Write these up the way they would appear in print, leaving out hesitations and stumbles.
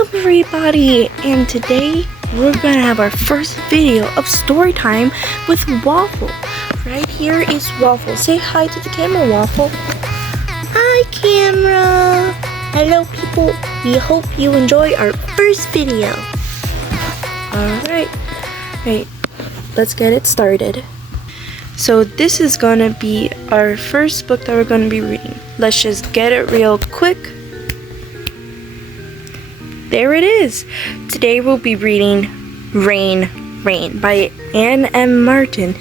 Everybody, and today we're gonna have our first video of story time with Waffle. Right here is Waffle. Say hi to the camera, Waffle. Hi, camera. Hello, people. We hope you enjoy our first video. Alright, let's get it started. So this is gonna be our first book that we're gonna be reading. Let's just get it real quick. There it is. Today we'll be reading Rain, Rain by Anne M. Martin,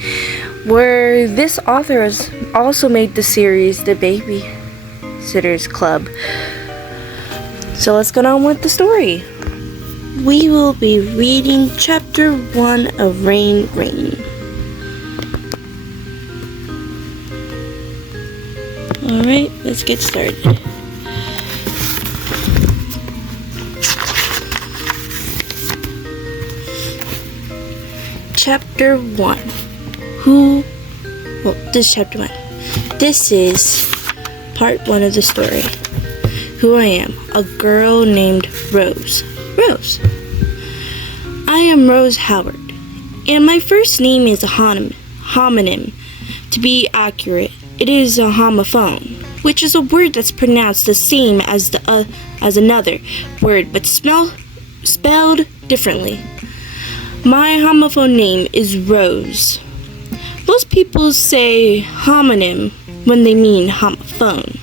where this author has also made the series The Babysitters Club. So let's get on with the story. We will be reading chapter 1 of Rain, Rain. Alright, let's get started. Chapter 1. This is chapter 1. This is part 1 of the story. Who I am. A girl named Rose. Rose. I am Rose Howard, and my first name is a homonym. To be accurate, it is a homophone, which is a word that's pronounced the same as another word, but spelled differently. My homophone name is Rose. Most people say homonym when they mean homophone.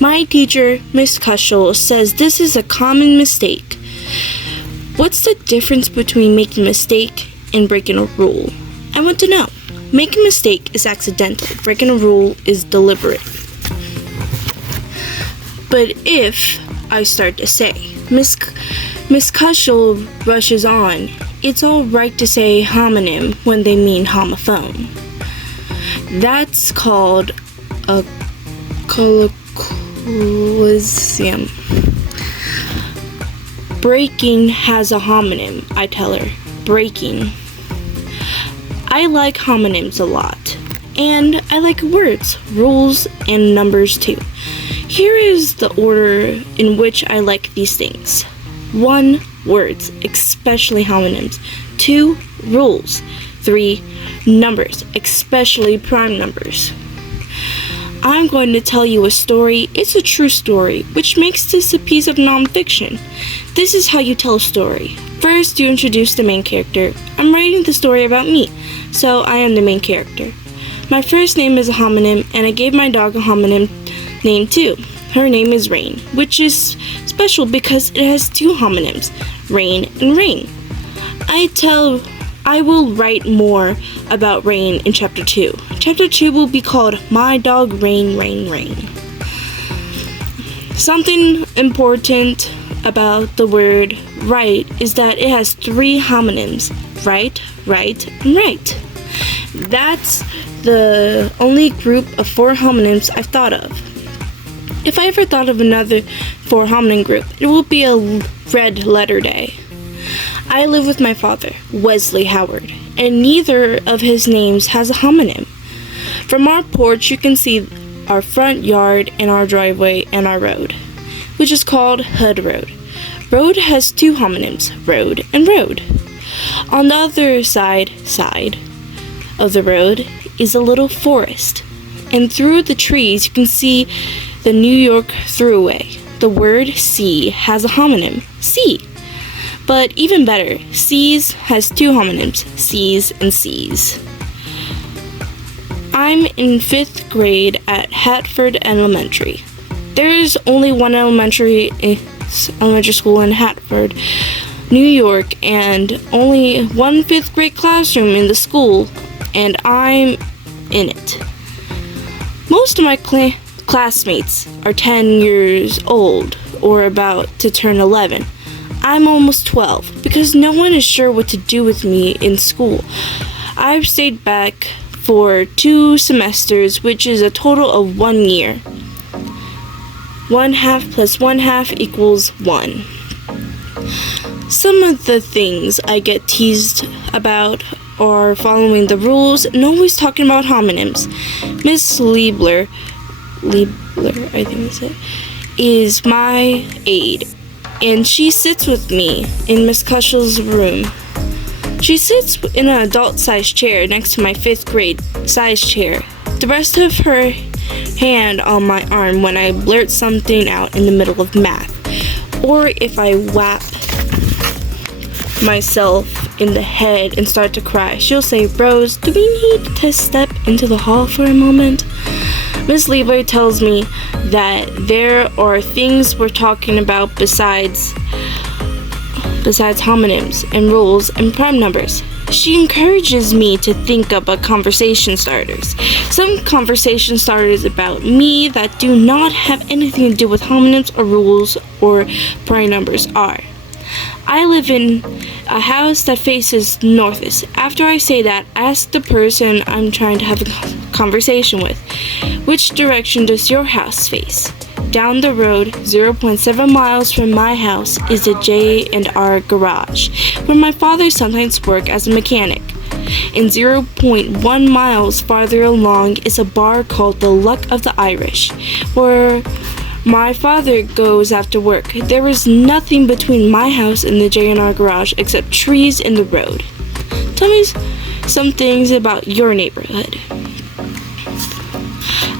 My teacher, Miss Kushel, says this is a common mistake. What's the difference between making a mistake and breaking a rule? I want to know. Making a mistake is accidental. Breaking a rule is deliberate. But if I start to say, Miss Kushel rushes on, it's all right to say homonym when they mean homophone. That's called a colloquialism. Breaking has a homonym, I tell her. Breaking. I like homonyms a lot. And I like words, rules, and numbers too. Here is the order in which I like these things. 1. Words, especially homonyms. 2. Rules. 3. Numbers, especially prime numbers. I'm going to tell you a story. It's a true story, which makes this a piece of nonfiction. This is how you tell a story. First, you introduce the main character. I'm writing the story about me, so I am the main character. My first name is a homonym, and I gave my dog a homonym name too. Her name is Rain, which is special because it has 2 homonyms, Rain and Rain. I will write more about Rain in chapter 2. Chapter 2 will be called My Dog Rain, Rain, Rain. Something important about the word right is that it has 3 homonyms, right, right, and right. That's the only group of 4 homonyms I've thought of. If I ever thought of another 4 homonym group, it will be a red letter day. I live with my father, Wesley Howard, and neither of his names has a homonym. From our porch, you can see our front yard and our driveway and our road, which is called Hood Road. Road has 2 homonyms, road and road. On the other side of the road is a little forest, and through the trees you can see the New York Thruway. The word sea has a homonym, sea. But even better, seas has 2 homonyms, seas and seas. I'm in 5th grade at Hartford Elementary. There is only one elementary school in Hartford, New York, and only one 5th grade classroom in the school, and I'm in it. Most of my classmates are 10 years old or about to turn 11. I'm almost 12 because no one is sure what to do with me in school. I've stayed back for 2 semesters, which is a total of 1 year. 1/2 plus 1/2 equals 1. Some of the things I get teased about are following the rules and always talking about homonyms. Miss Liebler, I think that's it, is my aide. and she sits with me in Miss Cushell's room. She sits in an adult-sized chair next to my 5th grade size chair, the rest of her hand on my arm when I blurt something out in the middle of math, or if I whap myself in the head and start to cry. She'll say, "Rose, do we need to step into the hall for a moment?" Miss Liebler tells me that there are things we're talking about besides homonyms and rules and prime numbers. She encourages me to think about conversation starters. Some conversation starters about me that do not have anything to do with homonyms or rules or prime numbers are: I live in a house that faces northeast. After I say that, ask the person I'm trying to have a conversation with, which direction does your house face? Down the road, 0.7 miles from my house, is the J&R garage, where my father sometimes works as a mechanic. And 0.1 miles farther along is a bar called the Luck of the Irish, where my father goes after work. There is nothing between my house and the J&R garage except trees and the road. Tell me some things about your neighborhood.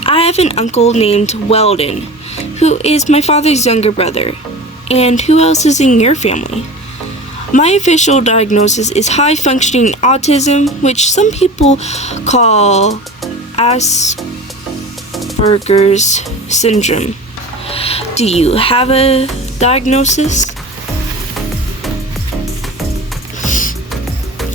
I have an uncle named Weldon, who is my father's younger brother. And who else is in your family? My official diagnosis is high-functioning autism, which some people call Asperger's syndrome. Do you have a diagnosis?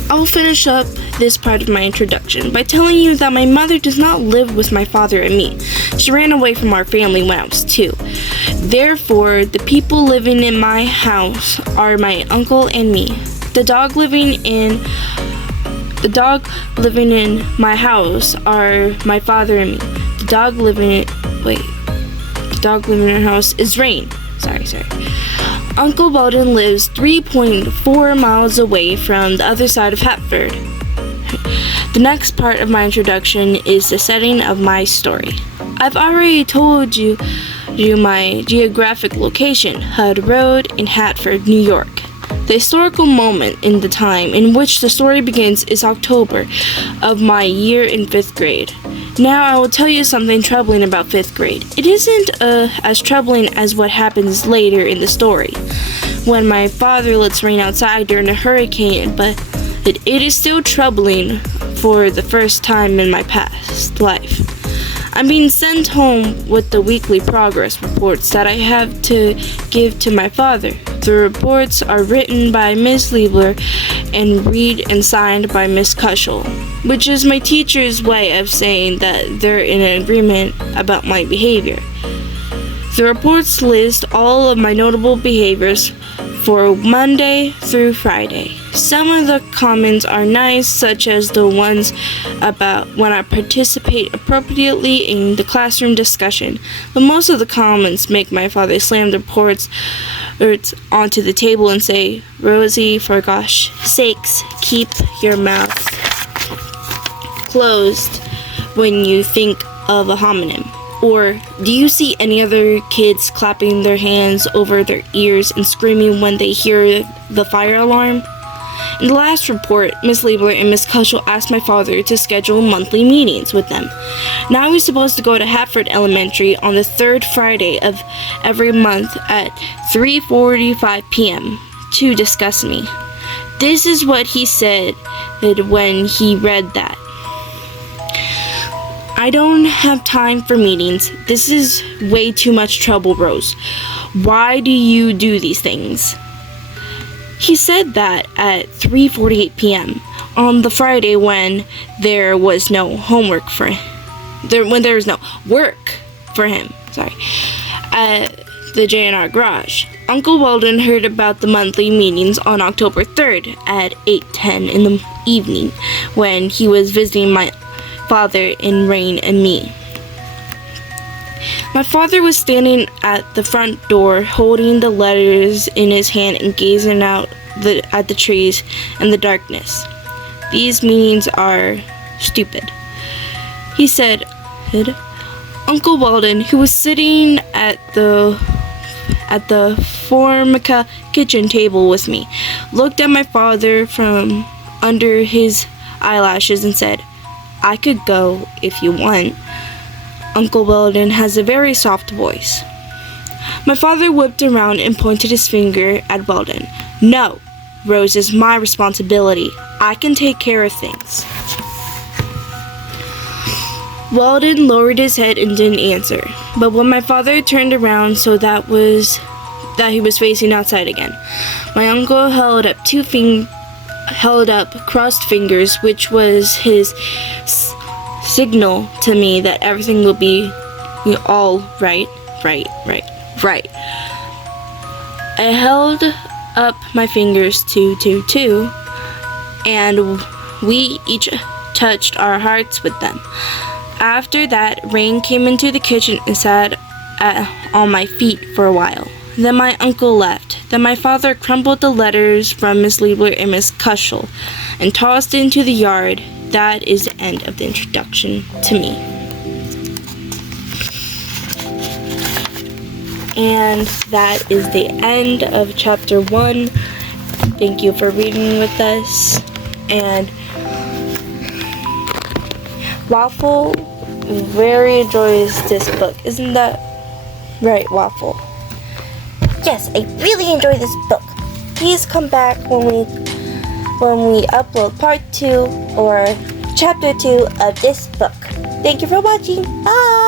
I will finish up this part of my introduction by telling you that my mother does not live with my father and me. She ran away from our family when I was 2. Therefore, the people living in my house are my uncle and me. The dog living in my house are my father and me. The dog living in our house is Rain. Sorry. Uncle Weldon lives 3.4 miles away from the other side of Hatford. The next part of my introduction is the setting of my story. I've already told you my geographic location, Hud Road in Hatford, New York. The historical moment in the time in which the story begins is October of my year in 5th grade. Now I will tell you something troubling about 5th grade. It isn't as troubling as what happens later in the story, when my father lets rain outside during a hurricane, but it is still troubling for the first time in my past life. I'm being sent home with the weekly progress reports that I have to give to my father. The reports are written by Miss Liebler and read and signed by Miss Cushell, which is my teacher's way of saying that they're in agreement about my behavior. The reports list all of my notable behaviors for Monday through Friday. Some of the comments are nice, such as the ones about when I participate appropriately in the classroom discussion, but most of the comments make my father slam the reports onto the table and say, "Rosie, for gosh sakes, keep your mouth closed when you think of a homonym." Or, "Do you see any other kids clapping their hands over their ears and screaming when they hear the fire alarm?" In the last report, Miss Liebler and Miss Cushell asked my father to schedule monthly meetings with them. Now he's supposed to go to Hatford Elementary on the 3rd Friday of every month at 3:45 p.m. to discuss me. This is what he said when he read that. "I don't have time for meetings. This is way too much trouble, Rose. Why do you do these things?" He said that at 3:48 p.m. on the Friday when there was no homework for him. When there was no work for him, at the J&R garage. Uncle Weldon heard about the monthly meetings on October 3rd at 8:10 in the evening when he was visiting my father and Rain and me. My father was standing at the front door holding the letters in his hand and gazing out at the trees and the darkness. "These meetings are stupid," he said. Uncle Weldon, who was sitting at the at the Formica kitchen table with me, looked at my father from under his eyelashes and said, "I could go if you want." Uncle Weldon has a very soft voice. My father whipped around and pointed his finger at Weldon. "No, Rose is my responsibility. I can take care of things." Weldon lowered his head and didn't answer, but when my father turned around so that he was facing outside again, my uncle held up crossed fingers, which was his signal to me that everything will be all right. I held up my fingers two, and we each touched our hearts with them. After that, Rain came into the kitchen and sat on my feet for a while. Then my uncle left. Then my father crumpled the letters from Miss Liebler and Miss Kushel and tossed it into the yard. That is the end of the introduction to me. And that is the end of chapter 1. Thank you for reading with us. And Waffle very enjoys this book. Isn't that right, Waffle? Yes, I really enjoy this book. Please come back when we upload part 2 or chapter 2 of this book. Thank you for watching. Bye!